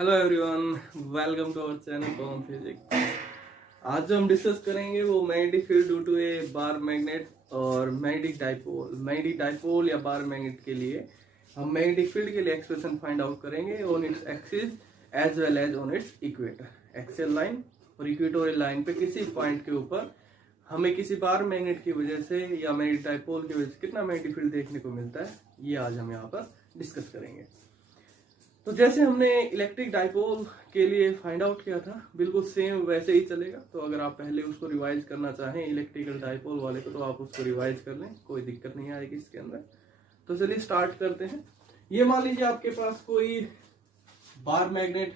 Hello everyone, welcome to our channel common physics. आज जो हम डिस्कस करेंगे वो magnetic field due to a bar magnet और मैग्नेटिक डाइपोल या बार मैग्नेट के लिए हम मैग्नेटिक फील्ड के लिए एक्सप्रेशन फाइंड आउट करेंगे on its axis as well as on its equator. Axial line और इक्वेटोरियल लाइन पे किसी पॉइंट के ऊपर हमें किसी बार मैग्नेट की वजह से या मैग्नेटिक डाइपोल की वजह से कितना मैग्नेटिक फील्ड देखने को मिलता है, ये आज हम यहाँ पर डिस्कस करेंगे। तो जैसे हमने इलेक्ट्रिक डाइपोल के लिए फाइंड आउट किया था, बिल्कुल सेम वैसे ही चलेगा। तो अगर आप पहले उसको रिवाइज करना चाहें इलेक्ट्रिकल डाइपोल वाले को, तो आप उसको रिवाइज कर लें, कोई दिक्कत नहीं आएगी इसके अंदर। तो चलिए स्टार्ट करते हैं। ये मान लीजिए आपके पास कोई बार मैग्नेट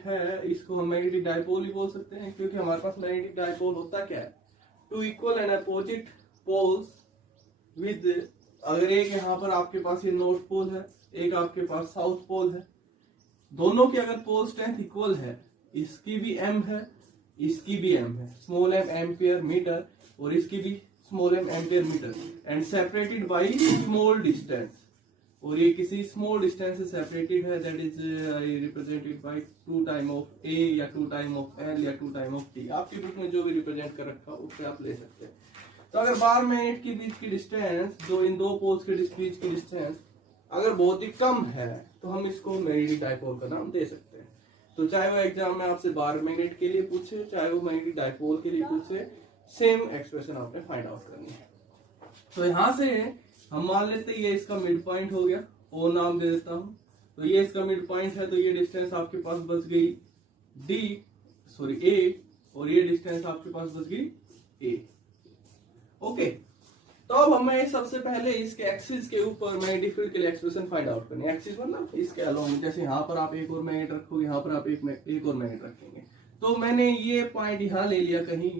है, इसको हम मैग्नेटिक डाइपोल ही बोल सकते हैं, क्योंकि हमारे पास मैग्नेटिक डाइपोल होता क्या है, two equal and opposite poles with, अगर एक यहाँ पर आपके पास ये नॉर्थ पोल है, एक आपके पास साउथ पोल है, दोनों की अगर पोल स्ट्रेंथ इक्वल है, इसकी भी m है, इसकी भी m है, स्मॉल m एम्पियर मीटर और इसकी भी small m ampere metre, and separated by small distance, और ये किसी स्मॉल डिस्टेंस से सेपरेटेड है, that is represented by 2 time of a या 2 टाइम ऑफ l या 2 टाइम ऑफ t। आपके बुक में जो भी रिप्रेजेंट कर रखा उससे आप ले सकते हैं। तो अगर बार मैग्नेट के बीच की डिस्टेंस, जो इन दो पोल्स के बीच की डिस्टेंस अगर बहुत ही कम है, तो हम इसको मैग्नेटिक डाइपोल का नाम दे सकते हैं। तो चाहे वो एग्जाम में आपसे बार मैग्नेट के लिए पूछे, चाहे वो मैग्नेटिक डाइपोल के लिए पूछे, सेम एक्सप्रेशन आपने फाइंड आउट करनी है। तो यहां से हम मान लेते हैं ये इसका मिड पॉइंट हो गया, ओ नाम दे देता हूं। तो ये इसका मिड पॉइंट है, तो ये डिस्टेंस आपके पास बच गई a, और ये डिस्टेंस आपके पास बच गई a। ओके, तो अब हमें सबसे पहले इसके एक्सिस के ऊपर मैग्नेटिक फील्ड के लिए एक्सप्रेशन फाइंड आउट करनी है। एक्सिस मतलब इसके अलोंग, जैसे यहाँ पर आप एक और मैग्नेट रखोगे, यहाँ पर आप एक और मैग्नेट रखेंगे। तो मैंने ये पॉइंट यहाँ ले लिया, कहीं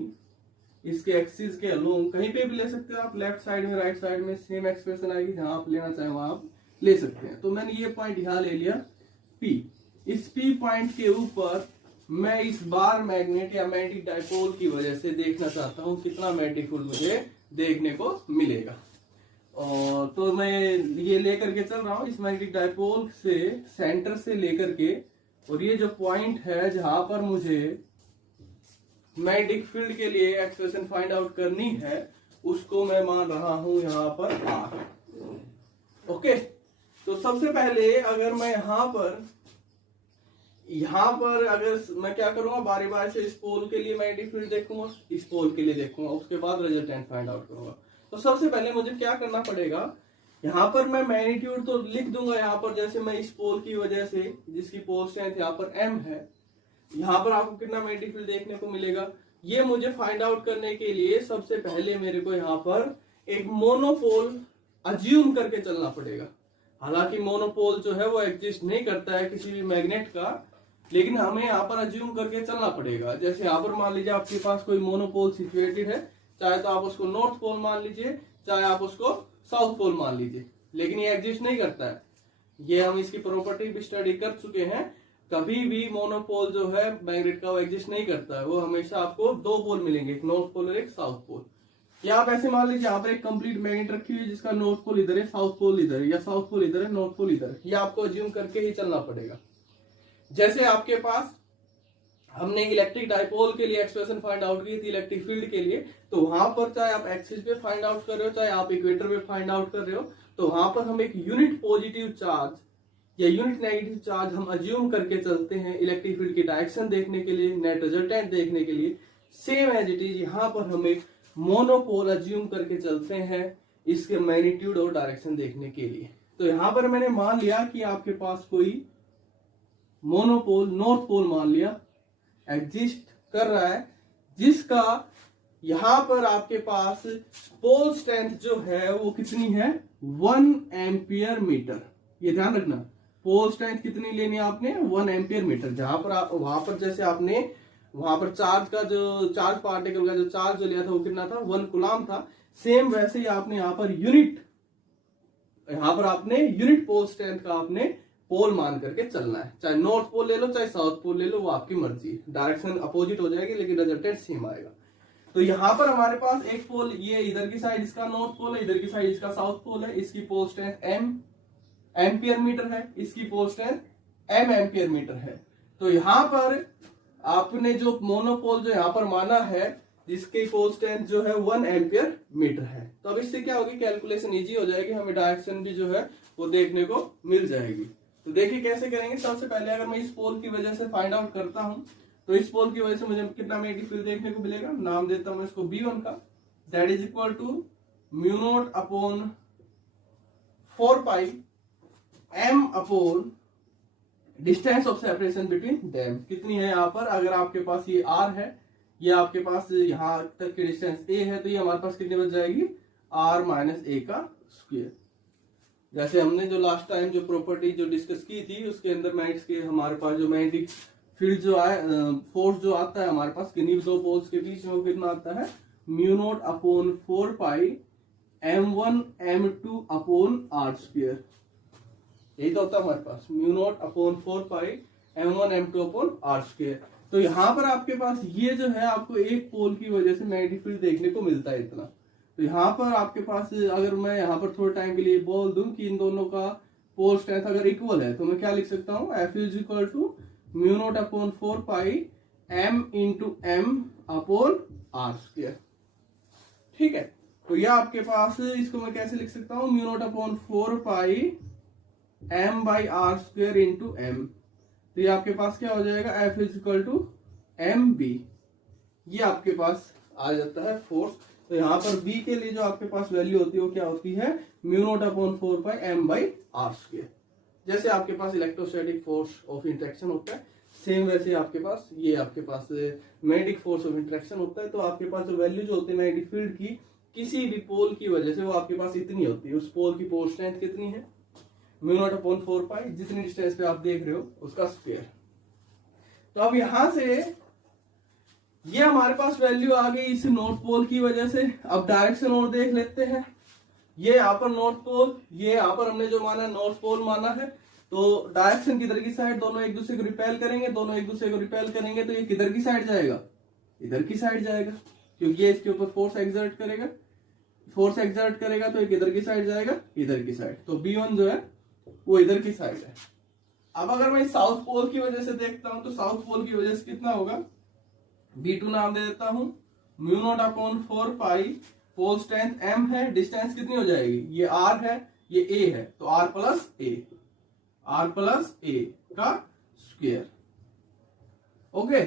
इसके एक्सिस के अलोंग, कहीं पे भी ले सकते हो आप, लेफ्ट साइड में, राइट साइड में सेम एक्सप्रेशन आएगी, जहां आप लेना चाहें वहां आप ले सकते हैं। तो मैंने ये पॉइंट यहाँ ले लिया P। इस P पॉइंट के ऊपर मैं इस बार मैग्नेट या मैग्नेटिक डाइपोल की वजह से देखना चाहता हूँ कितना मैग्नेटिक फील्ड मुझे देखने को मिलेगा। और तो मैं ये लेकर के चल रहा हूँ इस मैग्नेटिक डाइपोल से, सेंटर से लेकर के, और ये जो पॉइंट है जहां पर मुझे मैग्नेटिक फील्ड के लिए एक्सप्रेशन फाइंड आउट करनी है, उसको मैं मान रहा हूं यहाँ पर R। ओके, तो सबसे पहले अगर मैं यहाँ पर अगर मैं क्या करूंगा, बारी बारी से इस पोल के लिए मैग्नेटिक फील्ड देखूंगा, इस पोल के लिए देखूंगा, उसके बाद रिजल्टेंट फाइंड आउट करूंगा। तो सबसे पहले मुझे क्या करना पड़ेगा, यहाँ पर मैं मैग्नीट्यूड तो लिख दूंगा, यहाँ पर जैसे मैं इस पोल की वजह से, जिसकी पोल स्ट्रेंथ यहाँ पर m है, यहाँ पर आपको कितना मैग्नेटिक फील्ड देखने को मिलेगा, ये मुझे फाइंड आउट करने के लिए सबसे पहले मेरे को यहाँ पर एक मोनोपोल अज्यूम करके चलना पड़ेगा। हालांकि मोनोपोल जो है वो एग्जिस्ट नहीं करता है किसी भी मैग्नेट का, लेकिन हमें यहाँ पर अज्यूम करके चलना पड़ेगा। जैसे यहाँ पर मान लीजिए आपके पास कोई मोनोपोल सिचुएटेड है, चाहे तो आप उसको नॉर्थ पोल मान लीजिए, चाहे आप उसको साउथ पोल मान लीजिए, लेकिन ये एग्जिस्ट नहीं करता है। ये हम इसकी प्रॉपर्टी भी स्टडी कर चुके हैं। कभी भी मोनोपोल जो है मैग्नेट का वो एग्जिस्ट नहीं करता है, वो हमेशा आपको 2 पोल मिलेंगे, एक नॉर्थ पोल और एक साउथ पोल। या आप ऐसे मान लीजिए यहाँ पर एक कंप्लीट मैग्नेट रखी हुई है जिसका नॉर्थ पोल इधर है, साउथ पोल इधर है, या साउथ पोल इधर है, नॉर्थ पोल इधर है, ये आपको अज्यूम करके ही चलना पड़ेगा। जैसे आपके पास हमने इलेक्ट्रिक डाइपोल के लिए एक्सप्रेशन फाइंड आउट की थी इलेक्ट्रिक फील्ड के लिए, तो वहां पर चाहे आप एक्सिस पे फाइंड आउट कर रहे हो, चाहे आप इक्वेटर पे फाइंड आउट कर रहे हो, तो वहां पर हम एक यूनिट पॉजिटिव चार्ज या यूनिट नेगेटिव चार्ज हम अज्यूम करके चलते हैं इलेक्ट्रिक फील्ड की डायरेक्शन देखने के लिए, नेट रिजल्टेंट देखने के लिए। सेम एज इट इज यहाँ पर हम एक मोनोपोल अज्यूम करके चलते हैं इसके मैग्नीट्यूड और डायरेक्शन देखने के लिए। तो यहाँ पर मैंने मान लिया कि आपके पास कोई मोनोपोल, नॉर्थ पोल मान लिया, एग्जिस्ट कर रहा है, जिसका यहां पर आपके पास पोल स्ट्रेंथ जो है वो कितनी है, 1 एम्पियर मीटर। ये ध्यान रखना, पोल स्ट्रेंथ कितनी लेनी है आपने, 1 एम्पियर मीटर। जहां पर वहां पर जैसे आपने वहां पर चार्ज पार्टिकल का जो चार्ज जो लिया था वो कितना था, 1 कूलम था। सेम वैसे ही आपने यहाँ पर यूनिट पोल स्ट्रेंथ का आपने पोल मान करके चलना है। चाहे नॉर्थ पोल ले लो, चाहे साउथ पोल ले लो, वो आपकी मर्जी, डायरेक्शन अपोजिट हो जाएगी लेकिन रिजल्टेंट सेम आएगा। तो यहाँ पर हमारे पास एक पोल, ये इधर की साइड इसका नॉर्थ पोल है, इधर की साइड इसका साउथ पोल है, इसकी pole strength m, ampere metre है, इसकी pole strength M ampere metre है। तो यहां पर आपने जो मोनोपोल जो यहां पर माना है, जिसकी पोल स्ट्रेंथ जो है 1 एम्पियर मीटर है। तो अब इससे क्या होगी, कैलकुलेशन इजी हो जाएगी, हमें डायरेक्शन भी जो है वो देखने को मिल जाएगी। तो देखिए कैसे करेंगे। सबसे पहले अगर मैं इस पोल की वजह से फाइंड आउट करता हूं, तो इस पोल की वजह से मुझे कितना मैग्नेटिक फील्ड देखने को मिलेगा, नाम देता हूं इसको B1 का, that is equal to mu naught upon 4 pi m upon distance of separation between them. कितनी है यहाँ पर, अगर आपके पास ये r है, ये आपके पास यहाँ तक की डिस्टेंस a है, तो ये हमारे पास कितनी बच जाएगी, r माइनस a का स्क्वायर। जैसे हमने जो लास्ट टाइम जो प्रॉपर्टी जो डिस्कस की थी, उसके अंदर मैग्नेटिक के हमारे पास जो मैग्नेटिक फील्ड जो आए, फोर्स जो आता है हमारे पास किन्हीं दो पोल्स के बीच में, वो कितना आता है, म्यू नॉट अपॉन 4 पाई m1 m2 upon r square. यही तो होता है हमारे पास, म्यू नॉट अपॉन 4 पाई m1 m2 upon r square. तो यहाँ पर आपके पास ये जो है, आपको एक पोल की वजह से मैग्नेटिक फील्ड देखने को मिलता है इतना। तो यहाँ पर आपके पास, अगर मैं यहाँ पर थोड़े टाइम के लिए बोल दूं कि इन दोनों का पोल स्ट्रेंथ अगर इक्वल है, तो मैं क्या लिख सकता हूँ, F is equal to mu naught upon 4 pi m into M upon r square. ठीक है, तो यह आपके पास, इसको मैं कैसे लिख सकता हूँ, mu naught upon 4 pi m by R square into M. तो ये आपके पास क्या हो जाएगा, F is equal to M B. ये आपके पास आ जाता है फोर्स। तो यहाँ पर B के लिए जो आपके पास वैल्यू होती है वो क्या होती है, mu naught upon 4 pi m by R square. जैसे आपके पास इलेक्ट्रोस्टैटिक फोर्स ऑफ इंटरेक्शन होता है, सेम वैसे आपके पास ये आपके पास मैग्नेटिक फोर्स ऑफ इंटरेक्शन होता है। तो आपके पास जो वैल्यू जो होती है मैग्नेटिक फील्ड की किसी भी पोल की वजह से, वो आपके पास इतनी होती है। उस पोल की पोल स्ट्रेंथ कितनी है, म्यू नॉट अपॉन 4 पाई, जितनी डिस्टेंस पे आप देख रहे हो उसका स्क्वायर। तो अब यहां से ये हमारे पास वैल्यू आ गई इस नॉर्थ पोल की वजह से। अब डायरेक्शन और देख लेते हैं। ये यहाँ पर नॉर्थ पोल, ये यहाँ पर हमने जो माना नॉर्थ पोल माना है। तो डायरेक्शन किधर की साइड, दोनों एक दूसरे को रिपेल करेंगे, दोनों एक दूसरे को रिपेल करेंगे, तो ये किधर की साइड जाएगा, इधर की साइड जाएगा, क्योंकि ये इसके ऊपर फोर्स एक्सर्ट करेगा। फोर्स एक्सर्ट करेगा तो ये किधर की साइड जाएगा, इधर की साइड। तो B1 जो है वो इधर की साइड है। अब अगर मैं साउथ पोल की वजह से देखता हूं, तो साउथ पोल की वजह से कितना होगा, B2 नाम दे देता हूं, म्यू नॉट अपॉन 4 पाई, पोल स्ट्रेंथ m है, डिस्टेंस कितनी हो जाएगी, ये r है, ये a है, तो r प्लस a का स्क्वायर। ओके,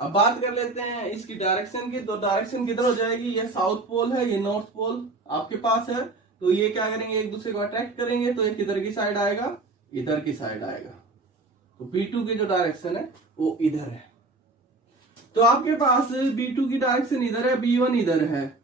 अब बात कर लेते हैं इसकी डायरेक्शन की। तो डायरेक्शन किधर हो जाएगी, ये साउथ पोल है, ये नॉर्थ पोल आपके पास है। तो ये क्या करेंगे, एक दूसरे को अट्रैक्ट करेंगे, तो ये किधर की साइड आएगा, इधर की साइड आएगा। तो B2 की जो डायरेक्शन है वो इधर है। तो आपके पास B2 की डायरेक्शन इधर है, B1 इधर है।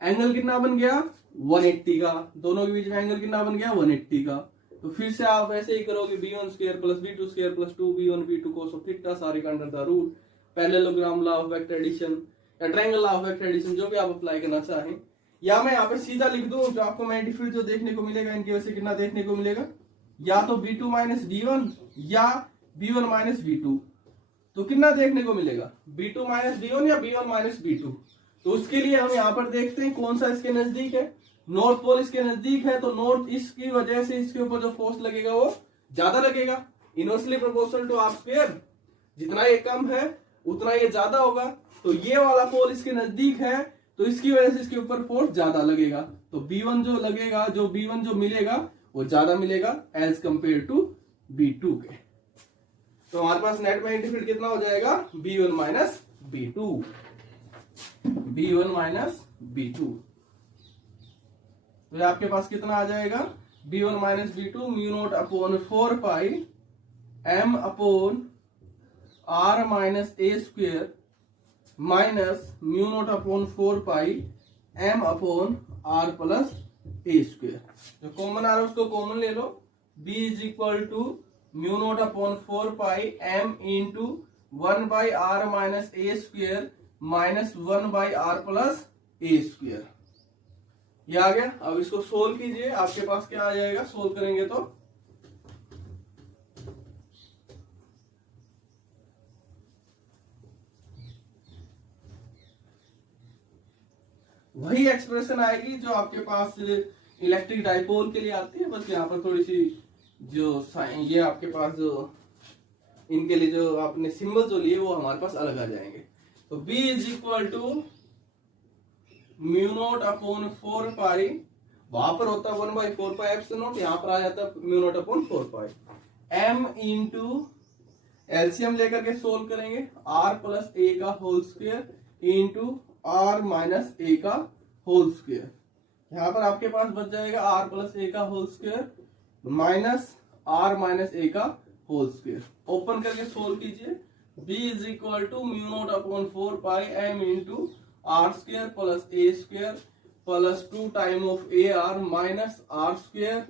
एंगल कितना बन गया, 180 का। दोनों के बीच में एंगल कितना बन गया, 180 का। तो फिर से आप ऐसे ही करोगे, B1 square plus B2 square plus 2B1 B2 cos of theta, सारे का under the root, parallelogram law of vector addition या triangle law of vector addition, जो भी आप अप्लाई करना चाहें। या मैं यहाँ पे सीधा लिख दूं, जो आपको मैग्नेटिक फील्ड जो देखने को मिलेगा, इनकी वजह से कितना देखने को मिलेगा, या तो B2 माइनस D1 या B1 माइनस B2। तो कितना देखने को मिलेगा, B2 माइनस D1 या B1 माइनस B2। तो उसके लिए हम यहाँ पर देखते हैं कौन सा इसके नजदीक है। नॉर्थ पोल इसके नजदीक है, तो नॉर्थ इसकी वजह से इसके ऊपर जो फोर्स लगेगा वो ज्यादा लगेगा, inversely proportional to R square. जितना ये कम है उतना ये ज्यादा होगा। तो ये वाला पोल इसके नजदीक है, तो इसकी वजह से इसके ऊपर फोर्स ज्यादा लगेगा। तो B1 जो लगेगा, जो B1 जो मिलेगा वो ज्यादा मिलेगा एज कंपेयर टू B2 के। तो हमारे पास नेट मैग्नेटिक फील्ड कितना हो जाएगा, B1 minus B2, B1 minus B2। तो आपके पास कितना आ जाएगा, B1 minus B2 mu naught upon 4 pi m upon r minus a square minus mu naught upon 4 pi m upon r plus a square. जो common आ रहा है उसको कॉमन ले लो। b is equal to mu naught upon 4 pi m into 1 by r minus a square minus 1 by r plus a square. ये आ गया। अब इसको सोल्व कीजिए, आपके पास क्या आ जाएगा, सोल्व करेंगे तो वही एक्सप्रेशन आएगी जो आपके पास इलेक्ट्रिक डाइपोल के लिए आती है, बस यहाँ पर थोड़ी सी जो ये आपके पास जो इनके लिए जो आपने सिंबल जो लिए वो हमारे पास अलग आ जाएंगे। तो B is equal to mu naught upon 4 pi, वहां पर होता है 1/4 पाई एप्सिलॉन नॉट, यहाँ पर आ जाता है mu naught upon 4 pi m into LCM लेकर के सोल्व करेंगे r प्लस a का whole square into r minus a का होल स्क्वायर। यहाँ पर आपके पास बच जाएगा r प्लस a का whole square minus r minus a का होल स्क्वायर। ओपन करके सोल्व कीजिए। b is equal to mu naught upon 4 pi m into R square plus a square plus 2 time of A R minus R square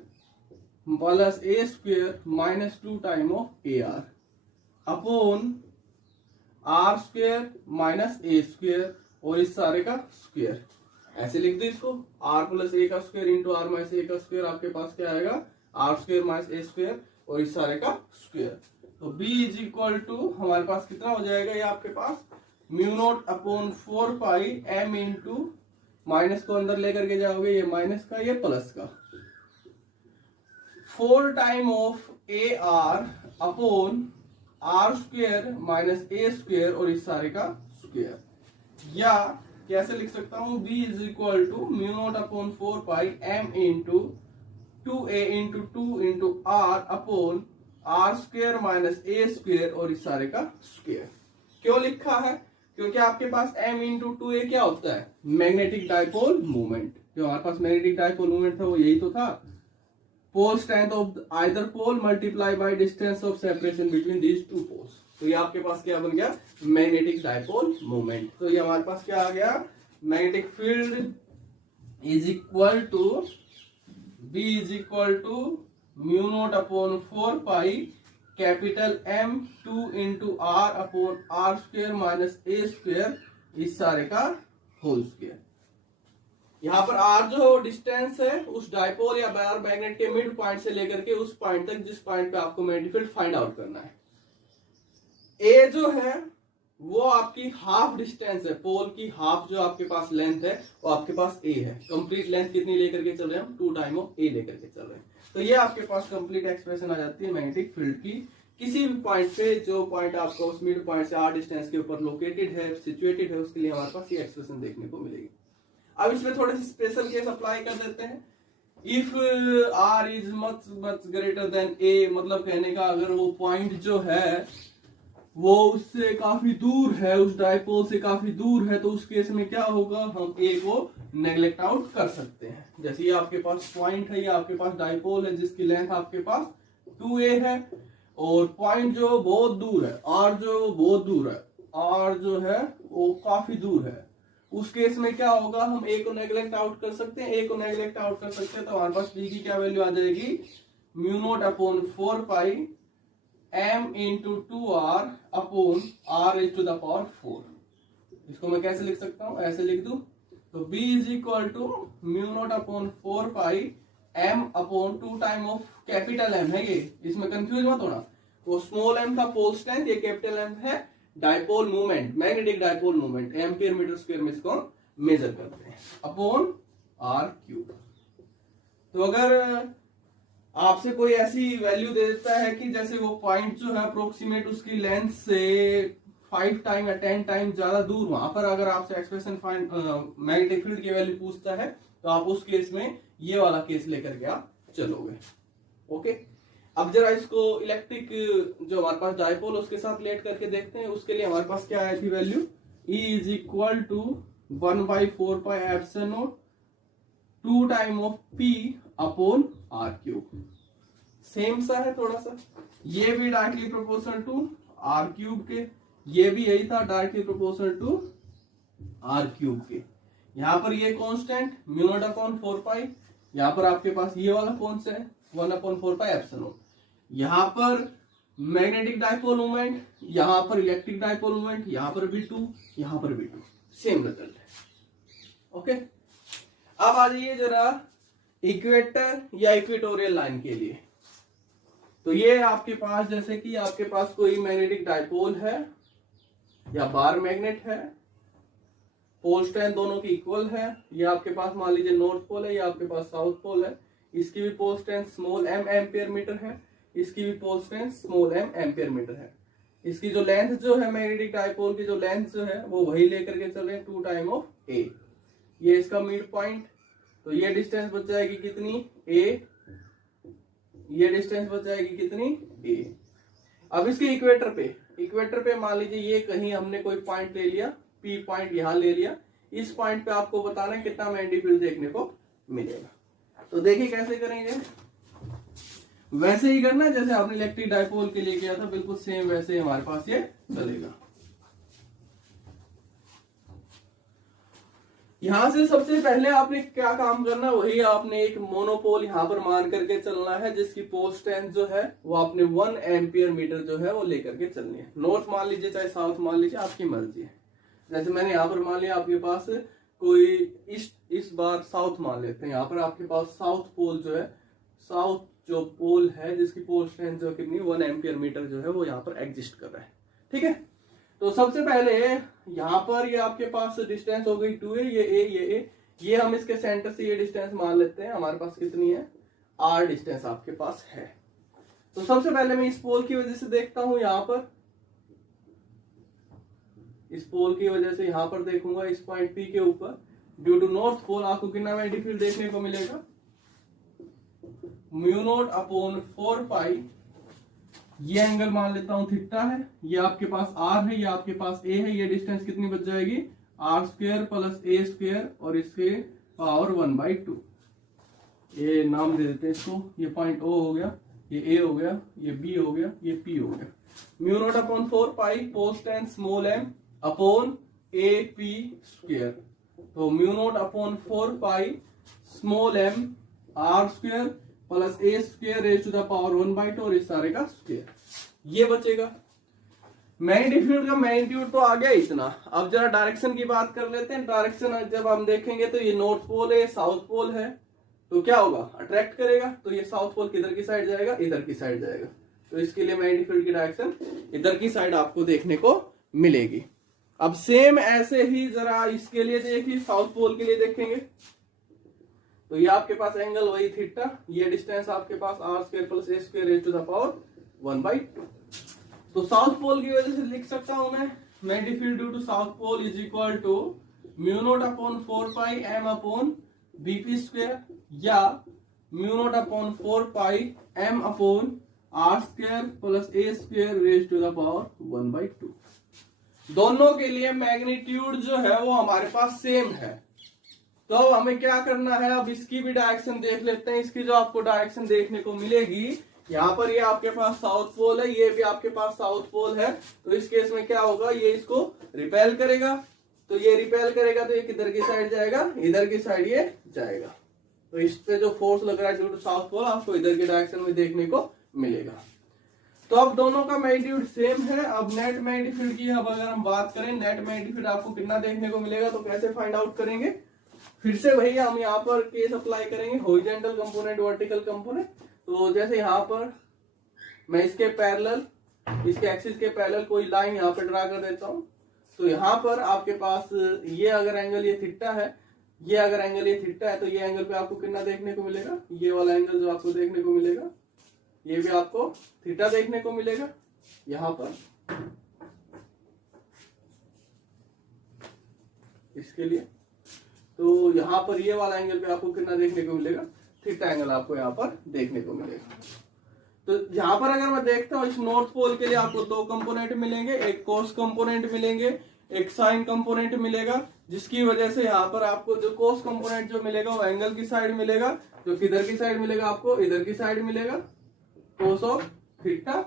plus a square minus 2 time of A R upon R square minus A square और इस सारे का square. ऐसे लिख दो इसको, are plus A का square into R minus A का स्क्वायर, आपके पास क्या आएगा R square minus A square और इस सारे का स्क्वायर। तो b इज इक्वल टू हमारे पास कितना हो जाएगा, ये आपके पास mu naught upon 4 pi m into minus को अंदर लेकर के जाओगे, ये माइनस का ये प्लस का 4 time of A R upon R square minus A square और इस सारे का स्क्वायर। या कैसे लिख सकता हूं, b is equal to mu naught upon 4 pi m into 2a into 2 into R upon R square minus A square और इस सारे का स्क्वायर। क्यों लिखा है, क्योंकि आपके पास m इंटू 2a क्या होता है, मैग्नेटिक डाइपोल मूवमेंट। जो हमारे पास मैग्नेटिक डाइपोल मूवमेंट था वो यही तो था, pole strength of either pole multiply by distance of separation between these two poles. तो ये आपके पास क्या बन गया, मैग्नेटिक डाइपोल मूवमेंट। तो ये हमारे पास क्या आ गया, magnetic field is equal to B is equal to mu naught upon 4 pi capital M 2 into R upon R square minus A square इस सारे का होल स्क्वायर। यहाँ पर r जो डिस्टेंस है उस डाइपोल या बार मैग्नेट के मिड पॉइंट से लेकर के उस पॉइंट तक जिस पॉइंट पे आपको मैग्नेटिक फील्ड फाइंड आउट करना है। a जो है वो आपकी हाफ डिस्टेंस है, पोल की हाफ जो आपके पास लेंथ है वो आपके पास a है। कंप्लीट लेंथ कितनी लेकर के चल रहे हैं हम, 2 टाइम ऑफ a लेकर के चल रहे हैं। तो ये आपके पास कंप्लीट एक्सप्रेशन आ जाती है मैग्नेटिक फील्ड की। किसी भी पॉइंट पे जो पॉइंट आपका उस मिड पॉइंट से r डिस्टेंस के ऊपर लोकेटेड है, सिचुएटेड है, उसके लिए हमारे पास ये एक्सप्रेशन देखने को मिलेगी। अब इसमें थोड़े से स्पेशल केस अप्लाई कर देते हैं। If r is much greater than a, मतलब कहने का अगर वो पॉइंट जो है वो उससे काफी दूर है, उस डाइपोल से काफी दूर है, तो उस केस में क्या होगा, हम a को नेग्लेक्ट आउट कर सकते हैं। जैसे ये आपके पास पॉइंट है, ये आपके पास डाइपोल है जिसकी लेंथ आपके पास 2a है और पॉइंट जो बहुत दूर है, r जो बहुत दूर है, r जो है वो काफी दूर है, उस केस में क्या होगा, हम a को नेग्लेक्ट आउट कर सकते हैं। a को नेग्लेक्ट आउट कर सकते हैं तो हमारे पास b की क्या वैल्यू आ जाएगी, mu naught upon 4 pi m into 2r upon r is to the power 4। इसको मैं कैसे लिख सकता हूं, ऐसे लिख दूं, तो b is equal to mu naught upon 4 pi m upon 2 time of capital M है ये, इसमें कंफ्यूज मत होना, वो स्मॉल m था पोल स्ट्रेंथ, ये कैपिटल M है dipole movement, magnetic dipole movement, ampere metre square में इसको मेजर करते हैं, अपॉन r क्यूब। तो अगर आपसे कोई ऐसी वैल्यू दे देता है कि जैसे वो पॉइंट जो है अप्रोक्सीमेट उसकी लेंथ से 5 टाइम या 10 टाइम ज्यादा दूर, वहां पर अगर आपसे एक्सप्रेशन फाइंड मैग्नेटिक फील्ड की वैल्यू पूछता है तो आप उस केस में ये वाला केस लेकर के आप चलोगे। ओके, अब जरा इसको इलेक्ट्रिक जो हमारे पास डाइपोल उसके साथ रिलेट करके देखते हैं। उसके लिए हमारे पास क्या आई थी value, E is equal to 1/4 pi epsilon naught 2 time of P upon r cube. Same सा है थोड़ा सा, ये भी directly proportional to r cube के, ये भी यही था directly proportional to r cube के। यहाँ पर ये constant mu naught upon 4 pi, यहाँ पर आपके पास ये वाला कौन सा है 1/4 पाई एप्सिलॉन नॉट। यहाँ पर मैग्नेटिक डाइपोल मूवमेंट, यहाँ पर इलेक्ट्रिक डाइपोल मूवमेंट, यहाँ पर भी 2, यहाँ पर भी 2, सेम रिजल्ट है। ओके, अब आ जाइए जरा इक्वेटर या इक्वेटोरियल लाइन के लिए। तो ये आपके पास जैसे कि आपके पास कोई मैग्नेटिक डाइपोल है या बार मैग्नेट है, पोल स्ट्रेंथ दोनों की इक्वल है। ये आपके पास मान लीजिए नॉर्थ पोल है, ये आपके पास साउथ पोल है। इसकी भी pole strength small m ampere metre है, इसकी भी pole strength small m ampere metre है। इसकी जो लेंथ जो है मैग्नेटिक डाइपोल की जो लेंथ जो है वो वही लेकर के चल रहे हैं 2 टाइम ऑफ a। ये इसका मिड पॉइंट, तो ये डिस्टेंस बच जाएगी कितनी a, ये डिस्टेंस बच जाएगी कितनी a। अब इसके इक्वेटर पे मान लीजिए ये कहीं हमने कोई पॉइंट ले लिया, P पॉइंट यहाँ ले लिया। इस पॉइंट पे आपको बताना है कितना मैग्नेटिक फील्ड देखने को मिलेगा। तो देखिए कैसे करेंगे, वैसे ही करना जैसे आपने इलेक्ट्रिक डाइपोल के लिए किया था, बिल्कुल सेम वैसे ही हमारे पास ये चलेगा। यहां से सबसे पहले आपने क्या काम करना, वही आपने एक मोनोपोल यहां पर मान करके चलना है, जिसकी पोल स्ट्रेंथ जो है वो आपने 1 एम्पियर मीटर जो है वो लेकर के चलनी है। नॉर्थ मान लीजिए चाहे साउथ मान लीजिए, आपकी मर्जी है। जैसे मैंने यहाँ पर मान लिया आपके पास कोई इस बार साउथ मान लेते हैं। यहाँ पर आपके पास साउथ पोल जो है, साउथ जो पोल है जिसकी पोल स्ट्रेंथ जो कितनी 1 एम्पियर मीटर जो है वो यहाँ पर एग्जिस्ट कर रहा है। ठीक है, तो सबसे पहले यहाँ पर ये आपके पास डिस्टेंस हो गई 2a, ये a, ये हम इसके सेंटर से ये डिस्टेंस मान लेते हैं। हमारे पास कितनी है r डिस्टेंस आपके पास है। तो सबसे पहले मैं इस पोल की वजह से देखता हूं, यहाँ पर इस पोल की वजह से यहाँ पर देखूंगा इस पॉइंट P के ऊपर ड्यू टू नॉर्थ पोल आपको कितना मैग्नेटिक फील्ड देखने को मिलेगा, μ0/4 पाई। ये एंगल मान लेता हूं थीटा है, ये आपके पास r है, ये आपके पास a है। ये डिस्टेंस कितनी बच जाएगी r² + a² और इसके पावर 1/2। ये नाम दे देते हैं इसको, ये पॉइंट O हो गया, ये a हो गया, ये b हो गया, ये p हो गया। μ0/4 pi pole strength small m upon AP²। तो μ0/4 pi small m r² + a² raise to the power 1/2 और इस सारे का स्क्वायर, ये बचेगा। मैग्नेटिक फील्ड का मैग्नीट्यूड तो आ गया इतना। अब जरा डायरेक्शन की बात कर लेते हैं। डायरेक्शन जब हम देखेंगे तो ये नॉर्थ पोल है, साउथ पोल है, तो क्या होगा अट्रैक्ट करेगा। तो ये साउथ पोल किधर की साइड जाएगा, इधर की साइड जाएगा। तो इसके लिए मैग्नेटिक फील्ड की डायरेक्शन इधर की साइड आपको देखने को मिलेगी। अब सेम ऐसे ही जरा इसके लिए देखिए, साउथ पोल के लिए देखेंगे तो ये आपके पास एंगल वही थीटा, ये डिस्टेंस आपके पास r² + a² raise to the power 1/2। तो साउथ पोल की वजह से लिख सकता हूं मैं magnetic field due to south pole is equal to μ0/4 pi m upon bp² या μ0/4 pi m upon r² + a² raise to the power 1/2। दोनों के लिए मैग्नीट्यूड जो है वो हमारे पास सेम है। तो अब हमें क्या करना है, अब इसकी भी डायरेक्शन देख लेते हैं। इसकी जो आपको डायरेक्शन देखने को मिलेगी, यहाँ पर ये आपके पास साउथ पोल है, ये भी आपके पास साउथ पोल है। तो इस केस में क्या होगा, ये इसको रिपेल करेगा। तो ये रिपेल करेगा तो ये किधर की साइड जाएगा, इधर की साइड ये जाएगा। तो इस पे जो फोर्स लग रहा है ड्यू टू साउथ पोल आपको इधर की डायरेक्शन में देखने को मिलेगा। तो अब दोनों का मैग्नीट्यूड सेम है। अब नेट मैग्नेटिक फील्ड की अब अगर हम बात करें, नेट मैग्नेटिक फील्ड आपको कितना देखने को मिलेगा, तो कैसे फाइंड आउट करेंगे, फिर से वही हम यहाँ पर केस अप्लाई करेंगे, हॉरिजॉन्टल कंपोनेंट वर्टिकल कंपोनेंट। तो जैसे यहाँ पर मैं इसके पैरेलल, इसके एक्सिस के पैरेलल कोई लाइन यहाँ पे ड्रा कर देता हूँ। तो यहाँ पर आपके पास ये अगर एंगल ये थीटा है, ये अगर एंगल ये थीटा है, तो ये एंगल पे आपको कितना देखने को मिलेगा, ये वाला एंगल जो आपको देखने को मिलेगा ये भी आपको थीटा देखने को मिलेगा। यहाँ पर इसके लिए तो यहाँ पर ये वाला एंगल पे आपको कितना देखने को मिलेगा, थीटा एंगल आपको यहाँ पर देखने को मिलेगा। तो यहाँ पर अगर मैं देखता हूँ इस नॉर्थ पोल के लिए आपको 2 कंपोनेंट मिलेंगे, एक कोस कंपोनेंट मिलेंगे, एक साइन कंपोनेंट मिलेगा, जिसकी वजह से यहाँ पर आपको जो कोस कंपोनेंट जो मिलेगा वो एंगल की साइड मिलेगा, जो किधर की साइड मिलेगा, आपको इधर की साइड मिलेगा, कोस ऑफ थीटा।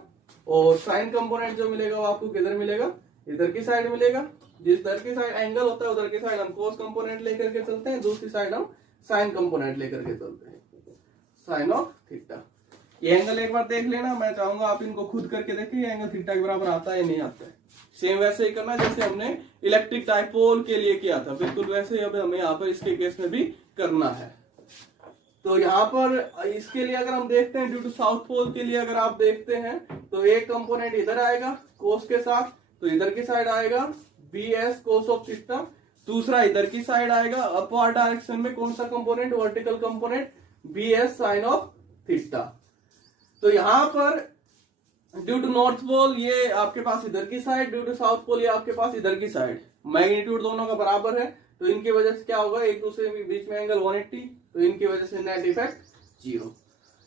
और साइन कंपोनेंट जो मिलेगा वो आपको किधर मिलेगा, इधर की साइड मिलेगा। जिस इधर की साइड एंगल होता है उधर की साइड हम कोस कंपोनेंट लेकर के चलते हैं, दूसरी साइड हम साइन कंपोनेंट लेकर के चलते हैं, साइन ऑफ थीटा। ये एंगल एक बार देख लेना, मैं चाहूंगा आप इनको खुद करके देखें ये एंगल थीटा के बराबर आता है या नहीं आता है। सेम वैसे ही करना जैसे हमने इलेक्ट्रिक डाइपोल के लिए किया था, बिल्कुल वैसे ही अब हमें यहाँ पर इसके केस में भी करना है। तो यहाँ पर इसके लिए अगर हम देखते हैं ड्यू टू साउथ पोल के लिए अगर आप देखते हैं तो एक कंपोनेंट इधर आएगा कोस के साथ, तो इधर की साइड आएगा bs cos ऑफ थीटा। दूसरा इधर की साइड आएगा अपवर्ड डायरेक्शन में कौन सा component, vertical component BS sine of theta. तो यहां पर ड्यू टू नॉर्थ पोल ये आपके पास इधर की side, due to south pole ये आपके पास इधर की साइड, मैग्नीट्यूड दोनों का बराबर है, तो इनकी वजह से क्या होगा, एक दूसरे के बीच में एंगल 180, तो इनकी वजह से नेट इफेक्ट 0।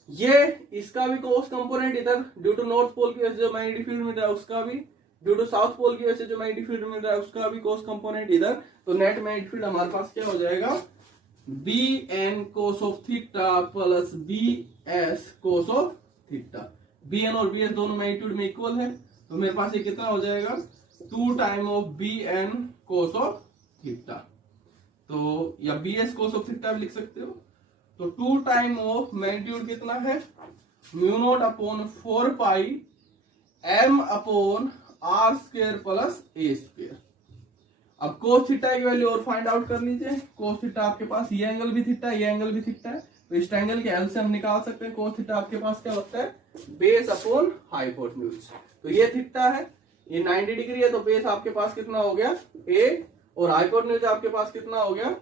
ये इसका भी कोस कंपोनेंट इधर ड्यू टू नॉर्थ पोल की वजह से जो मैग्नेटिक फील्ड मिल रहा है उसका भी, ड्यू टू साउथ पोल की वजह से जो मैग्नेटिक फील्ड मिल रहा है उसका भी कोस कंपोनेंट इधर, तो नेट मैग्नेटिक फील्ड हमारे पास क्या हो जाएगा, BN cos of theta plus BS cos of theta. BN और BS दोनों मैग्नीट्यूड में इक्वल है, तो मेरे पास ये कितना हो जाएगा 2 time of BN cos of theta, तो या BS cos ऑफ थीटा भी लिख सकते हो। तो 2 टाइम ऑफ मैग्नीट्यूड कितना है mu naught upon 4 pi M upon R square plus A square. अब कोस थीटा की वैल्यू और फाइंड आउट कर लीजिए। कोस थीटा आपके पास ये एंगल भी थीटा, ये एंगल भी थीटा है, तो इस एंगल के हेल्प से हम निकाल सकते हैं कोस थीटा आपके पास क्या होता है, बेस अपॉन हाइपोटेन्यूज। तो ये थीटा है, ये 90 डिग्री है, तो बेस आपके पास कितना हो गया A, और हाइपोटेन्यूज आपके पास कितना हो गया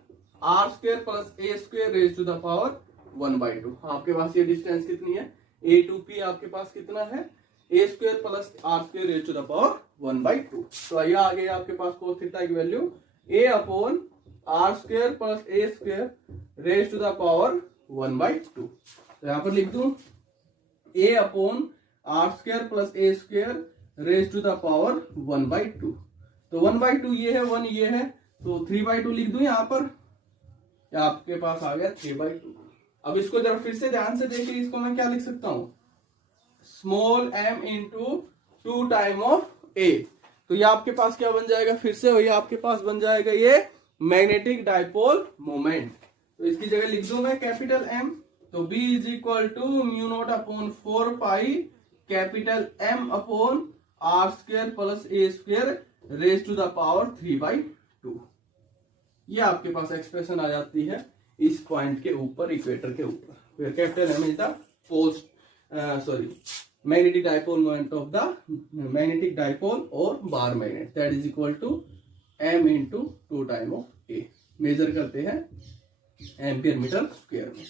R square plus A square raise to the power 1/2। आपके पास ये डिस्टेंस कितनी है, A to P आपके पास कितना है, A square plus R square raise to the power 1/2। तो ये आ गई आपके पास कोस थीटा की value A upon R square plus A square raise to the power 1/2। तो यहाँ पर लिख दूं A upon R square plus A square raise to the power 1/2। तो 1/2 ये है, 1 ये है, तो 3/2 लिख दूं यहाँ पर, या आपके पास आ गया 3/2। अब इसको जरा फिर से ध्यान से देखिए, इसको मैं क्या लिख सकता हूं, small m into 2 time of A। तो ये आपके पास क्या बन जाएगा, फिर से वही आपके पास बन जाएगा ये मैग्नेटिक डाइपोल मोमेंट। तो इसकी जगह लिख दूं मैं कैपिटल M, तो B is equal to mu naught upon 4 pi capital M upon R square plus A square raise to the power 3/2। ये आपके पास एक्सप्रेशन आ जाती है इस पॉइंट के ऊपर, इक्वेटर के ऊपर। Capital M is the post magnetic dipole moment of the magnetic dipole और bar magnet, that is equal to M into 2 time of A। Measure करते हैं एम्पियर मीटर स्क्वायर में।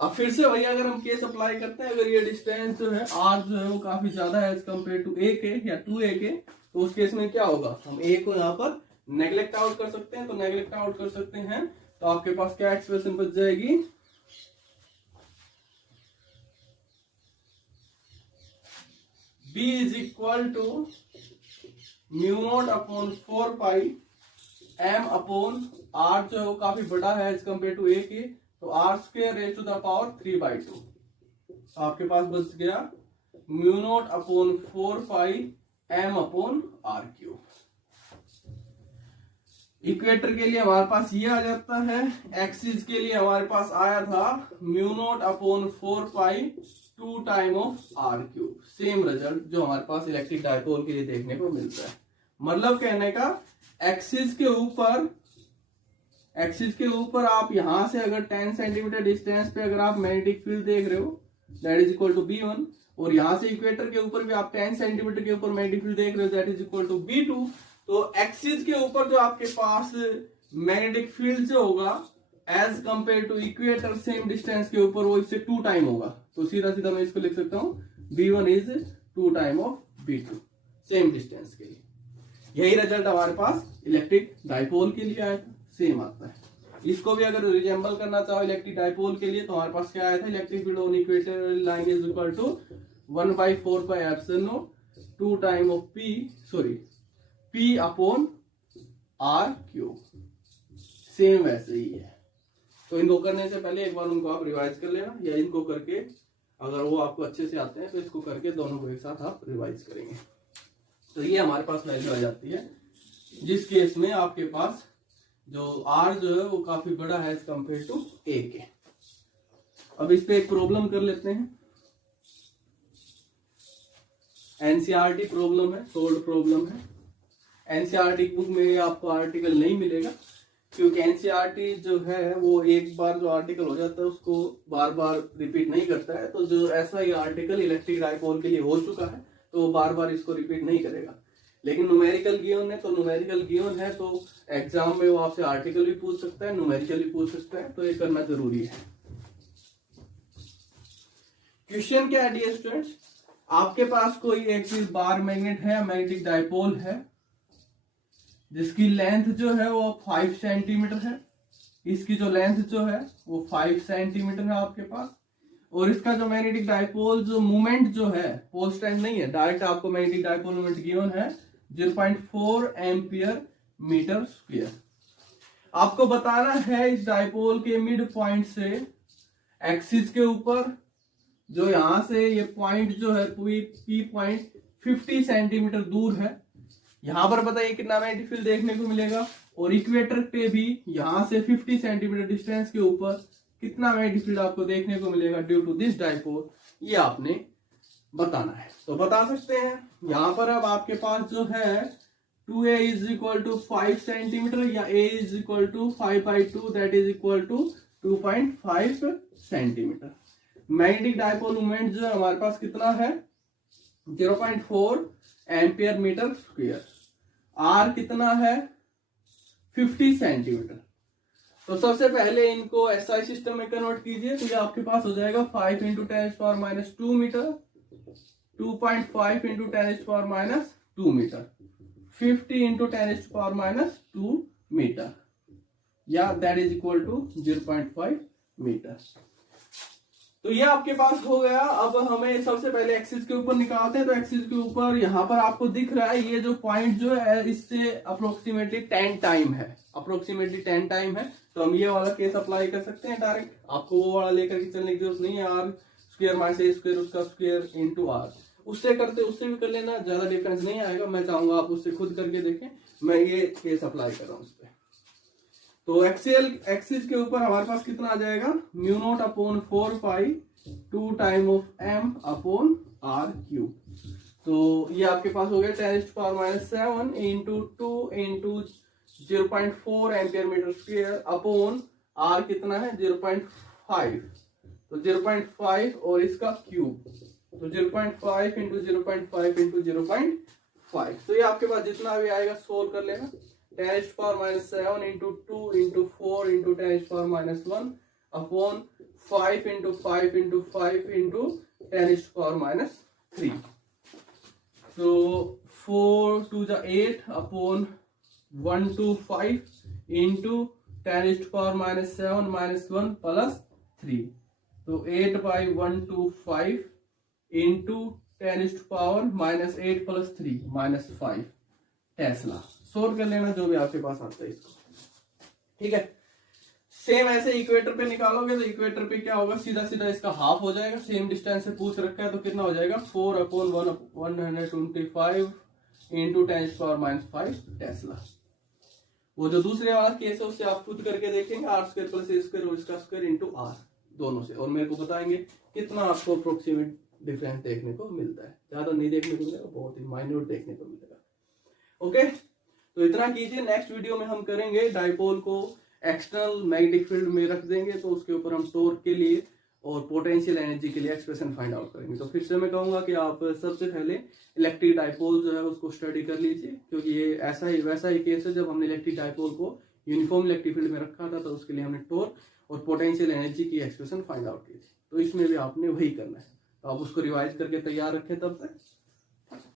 अब फिर से वही अगर हम केस अप्लाई करते हैं, अगर ये डिस्टेंस जो है R जो है वो काफी ज्यादा है एज कम्पेयर टू A के या 2A के, तो उस केस में क्या होगा, हम A को यहाँ पर नेग्लेक्ट आउट कर सकते हैं। तो नेग्लेक्ट आउट कर सकते हैं तो आपके पास क्या एक्सप्रेशन बच जाएगी, B is equal to mu naught upon 4 pi M upon R जो है वो काफी बड़ा है एज कम्पेयर टू A के, तो R square raise to the power 3/2। तो आपके पास बच गया mu naught upon 4 pi M upon R cube. Equator के लिए हमारे पास ये आ जाता है, एक्सिस के लिए हमारे पास आया था mu naught upon 4 pi 2 time of R cube. Same result जो हमारे पास इलेक्ट्रिक डाइपोल के लिए देखने को मिलता है। मतलब कहने का एक्सिस के ऊपर आप यहां से अगर 10 सेंटीमीटर डिस्टेंस पे अगर आप मैग्नेटिक फील्ड देख रहे हो, that is equal to B1, और यहां से इक्वेटर के ऊपर भी आप 10 सेंटीमीटर के ऊपर मैग्नेटिक फील्ड देख रहे हो, that is equal to B2। तो एक्सिस के ऊपर जो आपके पास मैग्नेटिक फील्ड जो होगा as compare to equator same distance के ऊपर, वो इससे 2 टाइम होगा। तो सीधा सीधा मैं इसको लिख सकता हूं B1 is 2 time of B2 same distance के लिए। यही रिजल्ट हमारे पास इलेक्ट्रिक डाइपोल के लिए आया था, सेम आता है। इसको भी अगर रिजेंबल करना चाहो इलेक्ट्रिक डाइपोल के लिए, तो हमारे पास क्या आया था, electric field on equator line is equal to 1/4 pi epsilon naught 2 time of P upon R cube. Same वैसे ही है। तो इनको करने से पहले एक बार उनको आप रिवाइज कर लेना, या इनको करके अगर वो आपको अच्छे से आते हैं तो इसको करके दोनों को एक साथ आप रिवाइज करेंगे। तो ये हमारे पास वैल्यू आ जाती है जिस केस में आपके पास जो R जो है वो काफी बड़ा है एज कंपेयर टू A के। अब इस पे एक प्रॉब्लम कर लेते हैं। एनसीईआरटी प्रॉब्लम है, सोल्ड प्रॉब्लम है। एनसीईआरटी बुक में आपको आर्टिकल नहीं मिलेगा, क्योंकि एनसीईआरटी जो है वो एक बार जो आर्टिकल हो जाता है उसको बार बार रिपीट नहीं करता है। तो जो ऐसा ही आर्टिकल इलेक्ट्रिक डाइपोल के लिए हो चुका है तो वो बार बार इसको रिपीट नहीं करेगा। लेकिन न्यूमेरिकल गिवन है, तो न्यूमेरिकल गिवन है तो एग्जाम में वो आपसे आर्टिकल भी पूछ सकता है, न्यूमेरिकल भी पूछ सकता है, तो ये करना जरूरी है। क्वेश्चन क्या है डियर स्टूडेंट्स, आपके पास कोई एक चीज बार मैग्नेट है, मैग्नेटिक डाइपोल है, जिसकी लेंथ जो है वो 5 सेंटीमीटर है। इसकी जो लेंथ जो है वो 5 सेंटीमीटर है आपके पास, और इसका जो मैग्नेटिक डाइपोल जो मूवमेंट जो है, पोल स्ट्रेंथ नहीं है, डायरेक्ट आपको मैग्नेटिक डाइपोल मूवमेंट गिवन है 0.4 एम्पियर मीटर स्क्वायर। आपको बताना है इस डाइपोल के मिड पॉइंट से एक्सिस के ऊपर, जो यहां से ये पॉइंट जो है पी पॉइंट 50 सेंटीमीटर दूर है। यहां पर बताइए कितना मैग्नेटिक फील्ड देखने को मिलेगा, और इक्वेटर पे भी यहां से 50 सेंटीमीटर डिस्टेंस के ऊपर कितना मैग्नेटिक फील्ड आपको देखने को मिलेगा ड्यू टू दिस डाइपोल, ये आपने बताना है। तो बता सकते हैं यहां पर अब आपके पास जो है 2a is equal to 5 centimetre, या a is equal to 5/2 that is equal to 2.5 centimetre. Magnetic dipole movement जो हमारे पास कितना है 0.4 एम्पियर मीटर स्क्वायर, आर कितना है 50 सेंटीमीटर। तो सबसे पहले इनको एसआई सिस्टम में कन्वर्ट कीजिए, तो ये आपके पास हो जाएगा 5 × 10⁻² मीटर, 2.5 × 10⁻² मीटर, 50 × 10⁻² मीटर, या that is equal to 0.5 metre. तो ये आपके पास हो गया। अब हमें सबसे पहले एक्सिस के ऊपर निकालते हैं। तो एक्सिस के ऊपर यहाँ पर आपको दिख रहा है ये जो पॉइंट जो है इससे अप्रोक्सीमेटली 10 टाइम है, अप्रोक्सीमेटली 10 टाइम है। तो हम ये वाला केस अप्लाई कर सकते हैं डायरेक्ट, आपको वो वाला लेकर के चलने की जरूरत नहीं है, R square minus A square उसका स्क्वायर इंटू आर। उससे करते उससे भी कर लेना, ज्यादा डिफरेंस नहीं आएगा। मैं चाहूंगा आप उससे खुद करके देखें, मैं ये केस अप्लाई कर रहा हूँ उस पर। तो एक्सिस के ऊपर हमारे पास कितना आ जाएगा μ0/4π 2 time of m upon r cube. तो ये आपके पास हो गया 10⁻⁷ into 2 into 0.4 ampere metre square upon r कितना है 0.5, तो 0.5 और इसका क्यूब, तो 0.5 इंटू 0.5 इंटू 0.5। तो ये आपके पास जितना भी आएगा सोल्व कर लेना। 10⁻⁷ into 2 into 4 into 10⁻⁻1 upon 5 into 5 into 5 into 10⁻⁻3। तो 4 2 8 अपॉन 125 इंटू 10⁻⁷ -1 प्लस 3, तो 8/125 इंटू 10⁻⁻8 प्लस 3 -5 टेस्ला। सोल्व कर लेना जो भी आपके पास आता है इसको, ठीक है। सेम ऐसे इक्वेटर पे निकालोगे तो इक्वेटर पे क्या होगा, सीधा सीधा इसका हाफ हो जाएगा। सेम डिस्टेंस से पूछ रखा है तो कितना हो जाएगा 4/125 इंटू 10⁻⁵ टेस्ला। वो जो दूसरे वाला केस है उससे आप खुद करके देखेंगे, r² प्लस a² और इसका स्क्वायर इंटू r दोनों से, और मेरे को बताएंगे कितना आपको अप्रोक्सीमेट डिफरेंस देखने को मिलता है। ज्यादा नहीं देखने को मिलेगा, बहुत ही माइन्यूट देखने को मिलेगा। ओके, तो इतना कीजिए। नेक्स्ट वीडियो में हम करेंगे डाइपोल को एक्सटर्नल मैग्नेटिक फील्ड में रख देंगे, तो उसके ऊपर हम टॉर्क के लिए और पोटेंशियल एनर्जी के लिए एक्सप्रेशन फाइंड आउट करेंगे। तो फिर से मैं कहूंगा कि आप सबसे पहले इलेक्ट्रिक डाइपोल जो है उसको स्टडी कर लीजिए, क्योंकि ये ऐसा ही वैसा ही केस है। जब हमने इलेक्ट्रिक डाइपोल को यूनिफॉर्म इलेक्ट्रिक फील्ड में रखा था तो उसके लिए हमने टॉर्क और पोटेंशियल एनर्जी की एक्सप्रेशन फाइंड आउट की थी। तो इसमें भी आपने वही करना है, तो आप उसको रिवाइज करके तैयार रखें तब तक।